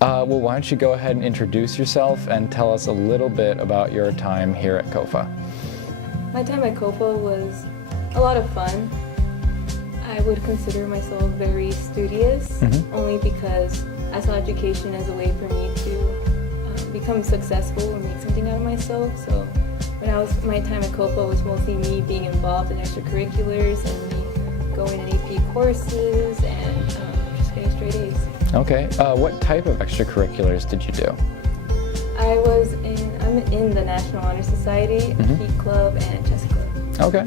Well, why don't you go ahead and introduce yourself and tell us a little bit about your time here at Kofa. My time at Kofa was a lot of fun. I would consider myself very studious, only because I saw education as a way for me to become successful and make something out of myself. So my time at Kofa was mostly me being involved in extracurriculars and me going in AP courses and just getting straight A's. Okay. What type of extracurriculars did you do? I'm in the National Honor Society, Key Club, and Chess Club. Okay.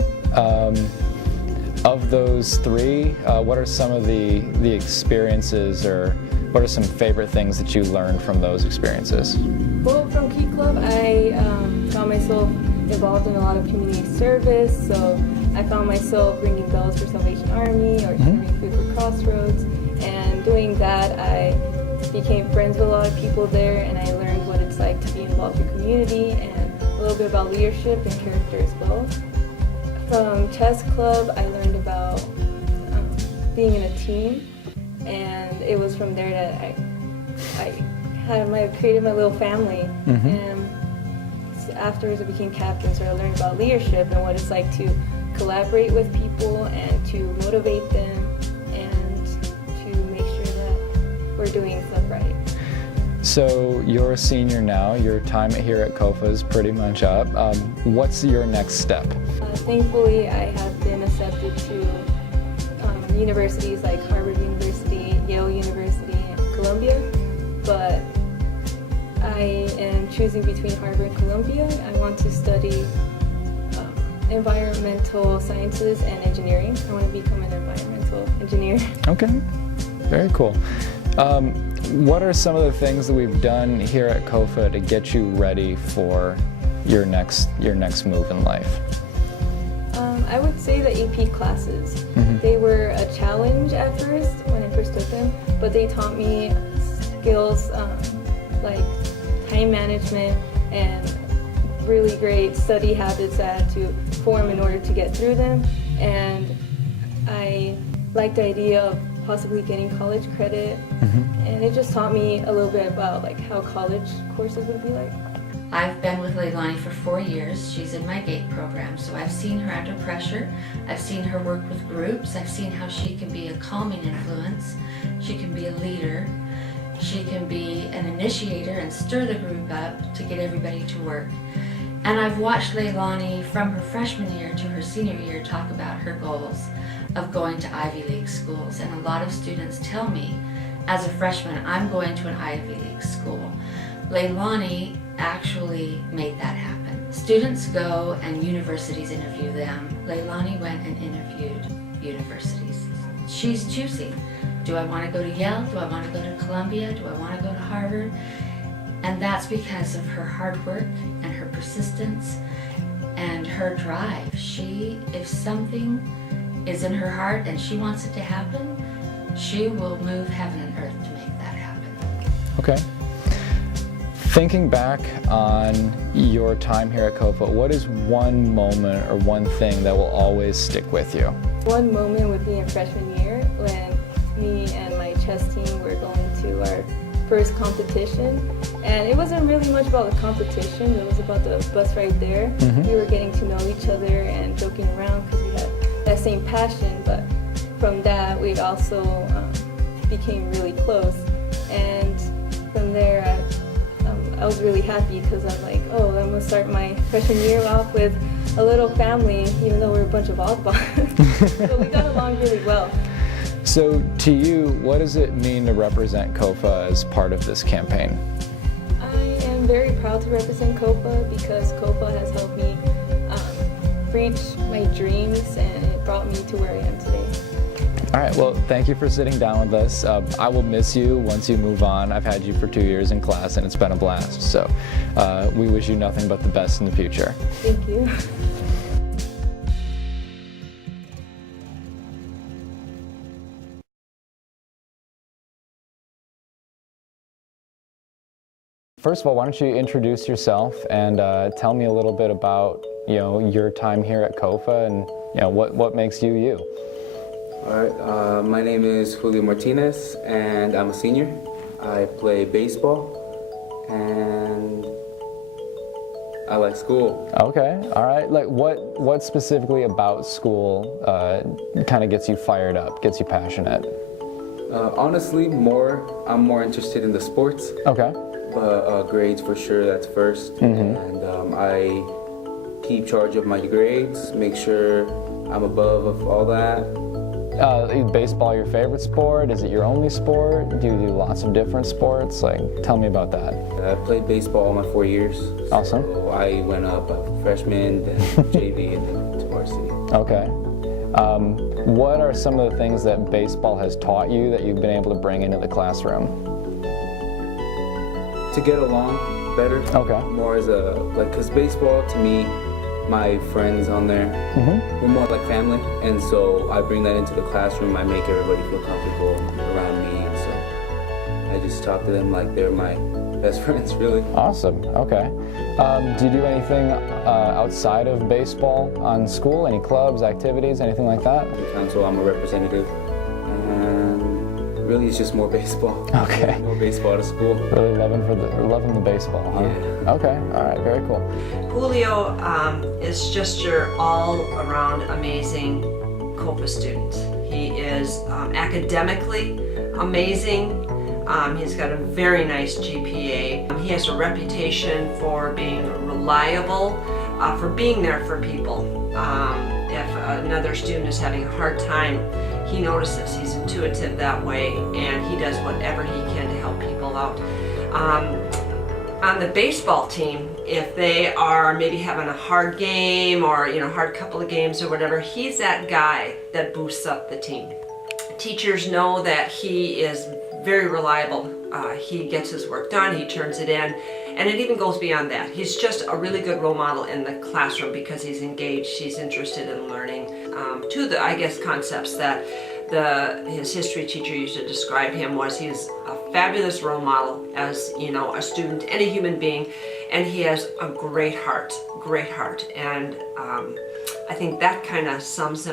Of those three, what are some of the experiences, or what are some favorite things that you learned from those experiences? Well, from Key Club, I found myself involved in a lot of community service. So I found myself ringing bells for Salvation Army or serving food for Crossroads. And doing that, I became friends with a lot of people there, and I learned what it's like to be involved in community and a little bit about leadership and character as well. From Chess Club, I learned about being in a team, and it was from there that I created my little family. And afterwards, I became captain, so I learned about leadership and what it's like to collaborate with people and to motivate them and to make sure that we're doing stuff right. So you're a senior now. Your time here at Kofa is pretty much up. What's your next step? Thankfully, I have been accepted to universities like Harvard University, Yale University, and Columbia, but I am choosing between Harvard and Columbia. I want to study environmental sciences and engineering. I want to become an environmental engineer. Okay, very cool. What are some of the things that we've done here at Kofa to get you ready for your next move in life? I would say the AP classes. They were a challenge at first when I first took them, but they taught me skills like time management and really great study habits that I had to form in order to get through them. And I liked the idea of possibly getting college credit, and it just taught me a little bit about like how college courses would be like. I've been with Leilani for 4 years. She's in my GATE program, so I've seen her under pressure. I've seen her work with groups. I've seen how she can be a calming influence. She can be a leader. She can be an initiator and stir the group up to get everybody to work. And I've watched Leilani from her freshman year to her senior year talk about her goals of going to Ivy League schools. And a lot of students tell me, as a freshman, I'm going to an Ivy League school. Leilani actually made that happen. Students go and universities interview them. Leilani went and interviewed universities. She's choosing. Do I want to go to Yale? Do I want to go to Columbia? Do I want to go to Harvard? And that's because of her hard work and her persistence and her drive. If something is in her heart and she wants it to happen, she will move heaven and earth to make that happen. Okay. Thinking back on your time here at Kofa, what is one moment or one thing that will always stick with you? One moment would be in freshman year when me and my chess team were going to our first competition. And it wasn't really much about the competition, it was about the bus ride there. We were getting to know each other and joking around because we had that same passion, but from that we also became really close. And from there I was really happy because I'm like, oh, I'm going to start my freshman year off with a little family, even though we're a bunch of oddballs. So we got along really well. So to you, what does it mean to represent Kofa as part of this campaign? I am very proud to represent Kofa because Kofa has helped me reach my dreams, and it brought me to where I am today. All right, well, thank you for sitting down with us. I will miss you once you move on. I've had you for 2 years in class, and it's been a blast. So we wish you nothing but the best in the future. Thank you. First of all, why don't you introduce yourself and tell me a little bit about your time here at Kofa and what makes you you. All right, my name is Julio Martinez and I'm a senior. I play baseball, and I like school. Okay, all right. Like what specifically about school kind of gets you fired up, gets you passionate? Honestly, I'm more interested in the sports. Okay. But grades for sure, that's first. And I keep charge of my grades, make sure I'm above of all that. Is baseball your favorite sport? Is it your only sport? Do you do lots of different sports? Like, tell me about that. I played baseball all my 4 years. Awesome. So I went up freshman, then JV, and then to varsity. Okay. What are some of the things that baseball has taught you that you've been able to bring into the classroom? To get along better. Okay. More as because baseball to me, my friends on there, we're more like family, and so I bring that into the classroom. I make everybody feel comfortable around me, and so I just talk to them like they're my best friends, really. Awesome. Okay. Do you do anything outside of baseball on school? Any clubs, activities, anything like that? So I'm a representative, and really it's just more baseball. Okay. More baseball to school. Really loving the baseball, huh? Yeah. Okay. All right. Very cool. Julio is just your all-around amazing Kofa student. He is academically amazing. He's got a very nice GPA. He has a reputation for being reliable, for being there for people. If another student is having a hard time, he notices. He's intuitive that way, and he does whatever he can to help people out. On the baseball team, if they are maybe having a hard game or hard couple of games or whatever, he's that guy that boosts up the team. Teachers know that he is very reliable. He gets his work done, he turns it in, and it even goes beyond that. He's just a really good role model in the classroom because he's engaged, he's interested in learning to the, I guess, concepts that his history teacher used to describe him was he's a fabulous role model as, a student and a human being, and he has a great heart, and I think that kind of sums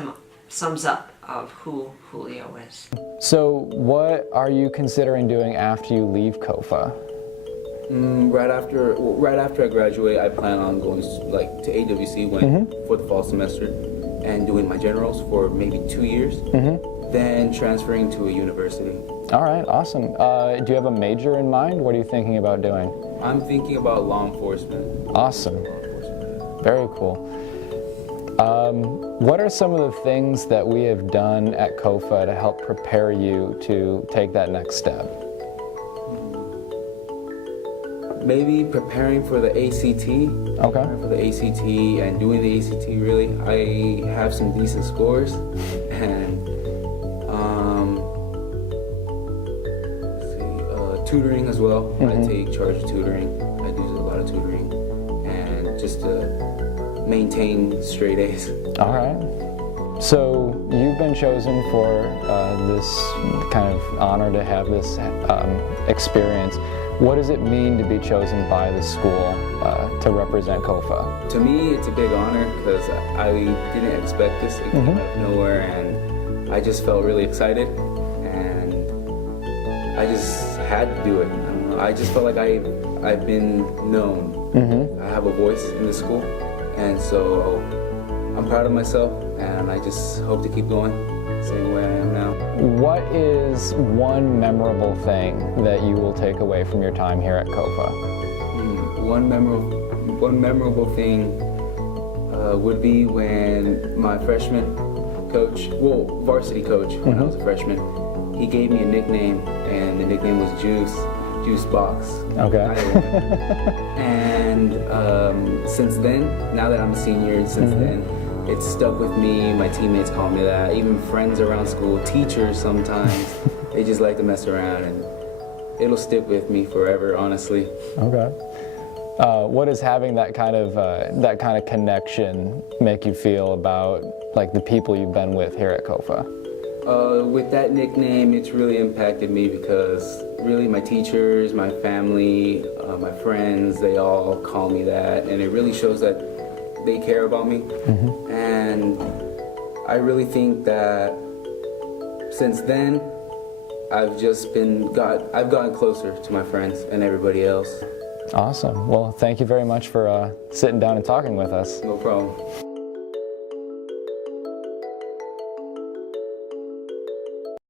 up of who Julio is. So what are you considering doing after you leave Kofa? Right after I graduate, I plan on going to AWC for the fall semester and doing my generals for maybe 2 years, then transferring to a university. All right, awesome. Do you have a major in mind? What are you thinking about doing? I'm thinking about law enforcement. Awesome. Very cool. What are some of the things that we have done at Kofa to help prepare you to take that next step? Maybe preparing for the ACT. Okay. For the ACT and doing the ACT, really. I have some decent scores, and tutoring as well. I take charge of tutoring. I do a lot of tutoring, and just to maintain straight A's. All right. So you've been chosen for this kind of honor to have this experience. What does it mean to be chosen by the school to represent Kofa? To me, it's a big honor because I didn't expect this. It came out of nowhere, and I just felt really excited, and I just had to do it. I don't know. I just felt like I've been known. I have a voice in the school, and so I'm proud of myself, and I just hope to keep going same way I am now. What is one memorable thing that you will take away from your time here at Kofa? One memorable thing would be when my freshman coach, varsity coach, when I was a freshman, he gave me a nickname, and the nickname was Juice Box. Okay. And since then, now that I'm a senior, then it's stuck with me. My teammates call me that. Even friends around school, teachers sometimes, they just like to mess around, and it'll stick with me forever, honestly. Okay. What does having that kind of connection make you feel about the people you've been with here at Kofa? With that nickname, it's really impacted me because really my teachers, my family, my friends, they all call me that, and it really shows that they care about me. And I really think that since then, I've gotten closer to my friends and everybody else. Awesome. Well, thank you very much for sitting down and talking with us. No problem.